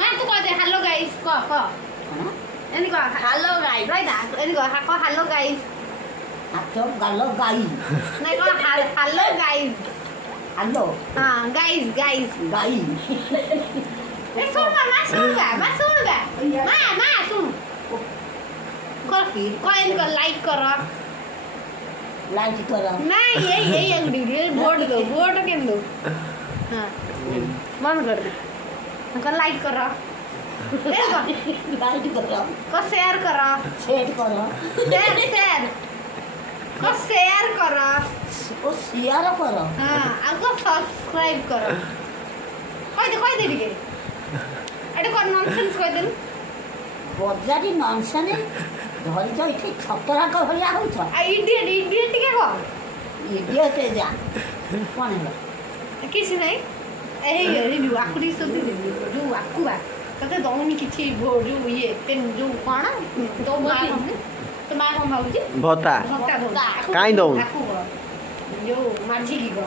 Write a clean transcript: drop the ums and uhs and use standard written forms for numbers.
ନା ତୁ କହ ଦେ ହ୍ୟାଲୋ ଗାଇସ୍ କହ ଏମିତି କହ ହ୍ୟାଲୋ ଗାଇସ୍ ରହିଥା ଏମିତି କହ ହ୍ୟାଲୋ ଗାଇସ୍ ହାତ ଗାଲ ଗାଈ ନାଇଁ କଣ ହ୍ୟାଲୋ ଗାଇସ୍ ହାଲୋ ହଁ ଗାଇସ୍ ଗାଇସ୍ ଗାଈ ଏ ଶୁଣ ମା ଶୁଣ ମା ଶୁଣ ମା ଶୁଣ କହ ଏମିତି କହ ଲାଇକ୍ କର ଲାଇଟ୍ କର ନାଇଁ ଏଇ अंगड़ी बोर्ड दो बोर्ड केन दो हां बंद कर दे कल लाइक करो लाइट करो को शेयर करो सेट करो शेयर को शेयर करो ओ शेयर करो हां आपको सब्सक्राइब करो कह दे ଟିକେ एटा कोन नॉनसेंस कह दे बजारी नॉनसेंस धरी तो इथे छतराक भलिया होछ आ इडियट ଟିକେ कह इडियट जा कोन है किसी नहीं एही आकुरी सब जो आकुबा तते दौनी किछि जो ये पेन जो कोन तो मां हम भाबुची भत्ता भत्ता काई दौ जो माझी की गो